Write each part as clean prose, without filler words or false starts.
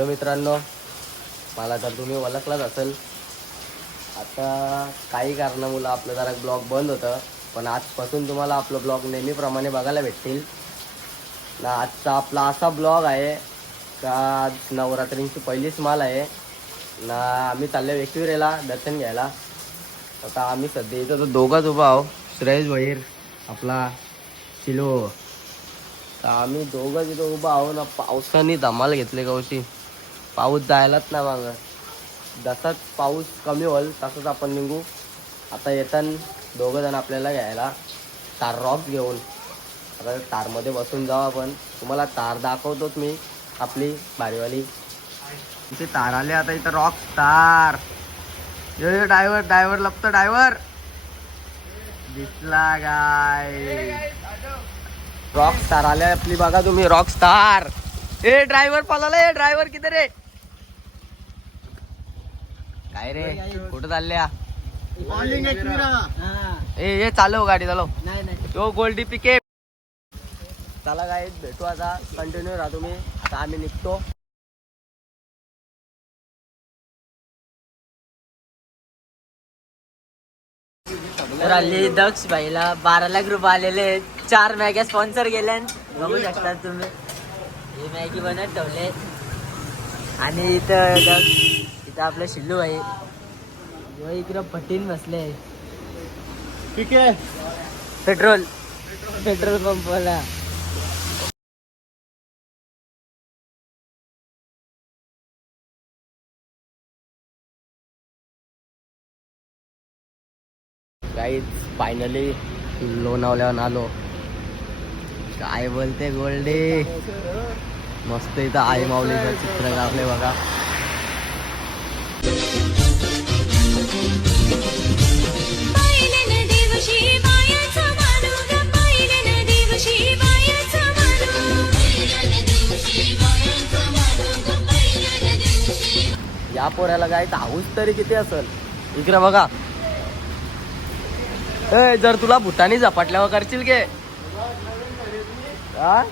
Hello मित्रांनो, मला तर तुम्ही ओळखलाच असेल. आता काही कारणामुळे आपलं जरा ब्लॉग बंद होतं, पण आजपासून तुम्हाला आपलं ब्लॉग नेहमीप्रमाणे बघायला भेटतील ना. आजचा आपला असा ब्लॉग आहे का आज नवरात्रींची पहिलीच माल आहे ना. आम्ही चाललो एकविरेला दर्शन घ्यायला. आता आम्ही सध्या इथं तर दोघंच उभा आहो, श्रेयस भैर आपला शिलो. तर आम्ही दोघं तिथं उभा आहो ना. पावसाने धमाल घेतले गावची. पाऊस जायलाच ना मागं. जसाच पाऊस कमी होईल तसंच आपण निघू. आता येताना दोघं जण आपल्याला घ्यायला तार रॉक घेऊन. आता तारमध्ये बसून जाऊ आपण. तुम्हाला तार दाखवतोच मी, आपली भारीवाली. इथे तार आले आता इथं रॉक तार. यो ड्रायव्हर लपतो. ड्रायव्हर दिसला गाय. रॉक स्टार आले आपली बघा तुम्ही. Rock star. ए ड्रायव्हर पळाला. ए ड्रायव्हर किती रे? काय रे कुठं चालल्या? ए चालव गाडी चालव. तो गोल्डी पिके. चला काय भेटू आता. कंटिन्यू राहा तुम्ही. आता आम्ही निघतो. तर आली दक्ष भाईला 12 लाख रुपये आलेले. 4 मॅग्या स्पॉन्सर गेल्या. बघू शकता तुम्ही. हे मॅगी बनत ठेवले. आणि इथं दक्ष, इथं आपलं शिल्लू भाई इकडं पटीन बसले. ठीक आहे. पेट्रोल पंपला. गाईज फायनली लोणावल्यावर आलो. काय बोलते गोल्डी. मस्त इथं आई माऊलीचं चित्र काढले बघा. या पोऱ्याला काय हाऊस तरी किती असेल. इकडे बघा. ए जर तुला भूतानी झपाटल्यावर करशील के हा?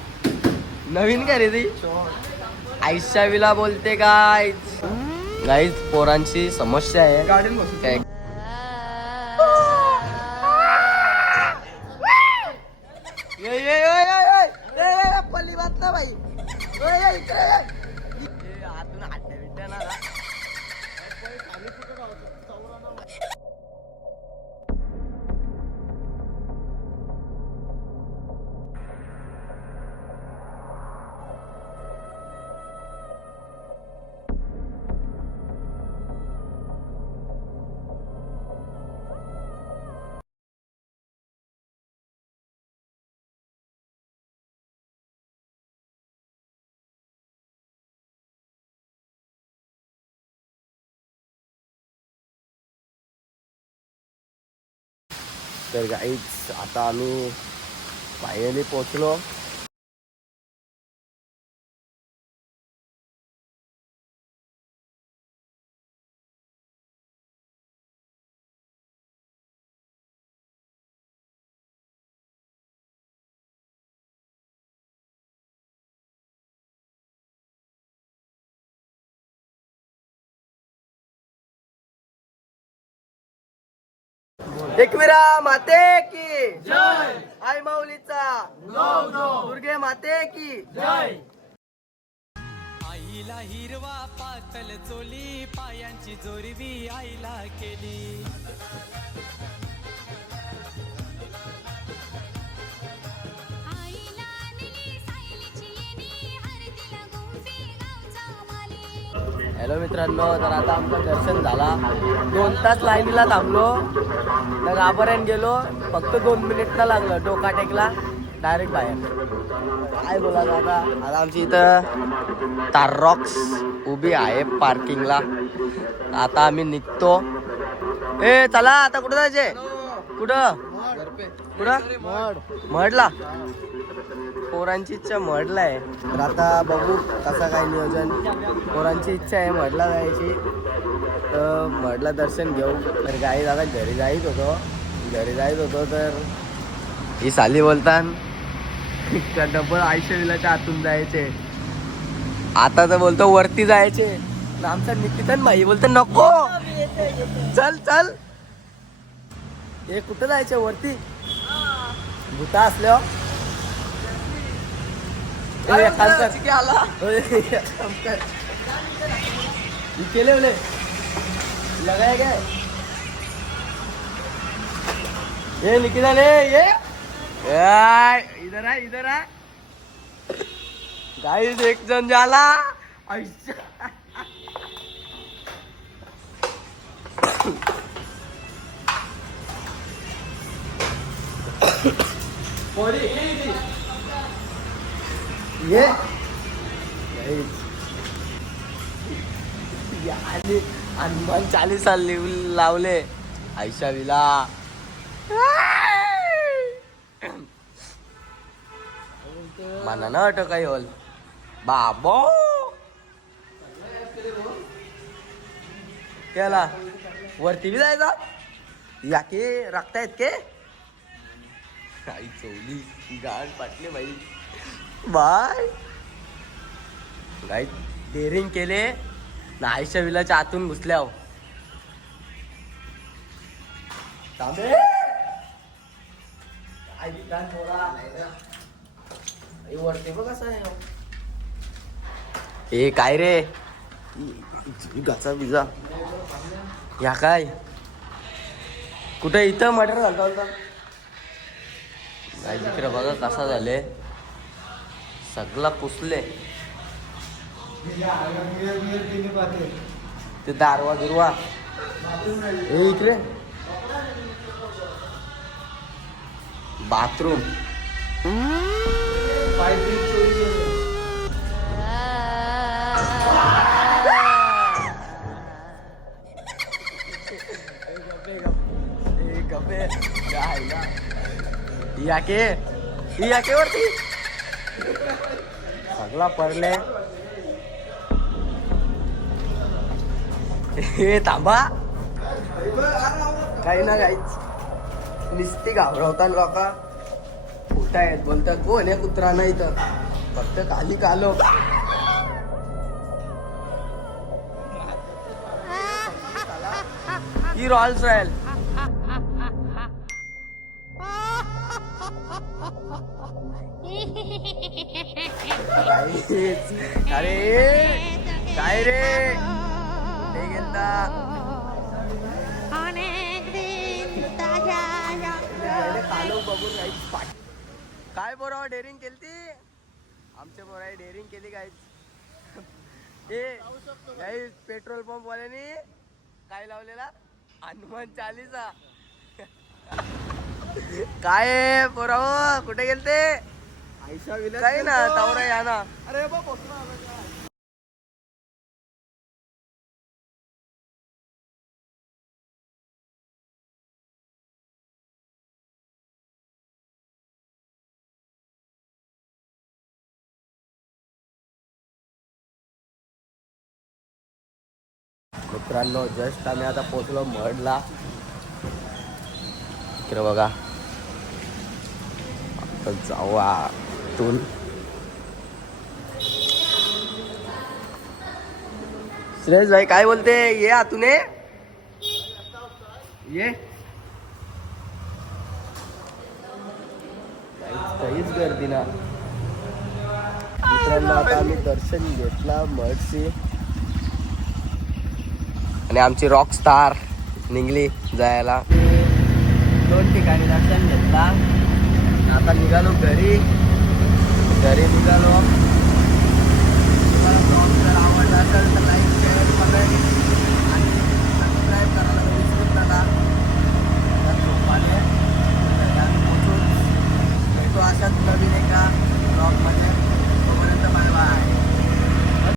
नवीन खरेदी आयशावीला बोलते काय. गाईज पोरांची समस्या आहे काय. पल्ली बात ना भाई. आतून हट्ट्या बिट्ट्या ना. तर गाईच आता आम्ही फायनली पोचलो. एकविरा माते की जय. आई माऊलीचा दुर्गे माते की जय. आईला हिरवा पातल चोली, पायांची जोरवी आईला केली. हॅलो मित्रांनो, तर आता आमचं दर्शन झाला. 2 तास लाईनीला थांबलो. तर गाभाऱ्यान गेलो. फक्त 2 मिनिटला लागलं. डोका टेकला डायरेक्ट बाहेर. काय बोला दादा. आता आमची इथं तार रॉक्स उभी आहे पार्किंगला. आता आम्ही निघतो. ए चला आता कुठं जायचे. कुठं मडला. पोरांची इच्छा मडला आहे. तर आता बघू कसं काय नियोजन. पोरांची इच्छा आहे मडला जायची, तर मडला दर्शन घेऊ. तर गाई दादा घरी जायच होतो तर ही साली बोलतान डबल आयशा विलाच्या आतून जायचे. आता तर बोलतो वरती जायचे आणि आमचा निकितन भाई बोलतो नको चल चल. हे कुठं जायचे वरती भूता असल्यावर केले बोले लगाय काय ये निकिता ने ये इधर आ इधर आ गाइस एक जण झाला ये हनुमान चालीसा लावले आयशा विला माना ना अटक काही होल बाबो केला वरती बी जायचा या के राखतायत के काही चवली गाड पाटले बाई बाय गाई डेअरिंग केले ना आयशा विलाच्या आतून घुसल्या तांबे वरते बघ कसं आहे हे काय रे गाचा बिजा या काय कुठे इथं मटर घालता होता काय जिकडे बघा कसा झाले सगळा पुसले ते दारवा गिरवा हे इकडे बाथरूम याके वरती सगळा पडले हे थांबा काही ना काहीच निस्ती घाबरवता लोक उठायत बोलतात कोण आहे कुत्रा नाही तर फक्त खाली कालो ही रॉयल्स रॉयल अरे काय रे कुठे गेलता कालो बघून काय बोराव डेअरिंग केलती आमच्या बोराई डेअरिंग केली काय गाईस पेट्रोल पंप वाल्यानी काय लावलेला हनुमान चालीसा काय बोराव कुठे गेलते आयशा विला काय ना तावरा या ना अरे मित्रांनो जस्ट आम्ही आता पोहोचलो मडला इकडे बघा आता जाऊ आतून सुरेश भाई काय बोलते ये आतून ये काहीच गर्दी ना मित्रांनो आता आम्ही दर्शन घेतला मडची आणि आमची रॉक स्टार निघली जायला 2 ठिकाणी दर्शन घेतला आता निघालो घरी निघालो तुम्हाला ब्लॉग जर आवडला असेल तर लाईक शेअर कमेंट आणि सबस्क्राईब करायला विसरू नका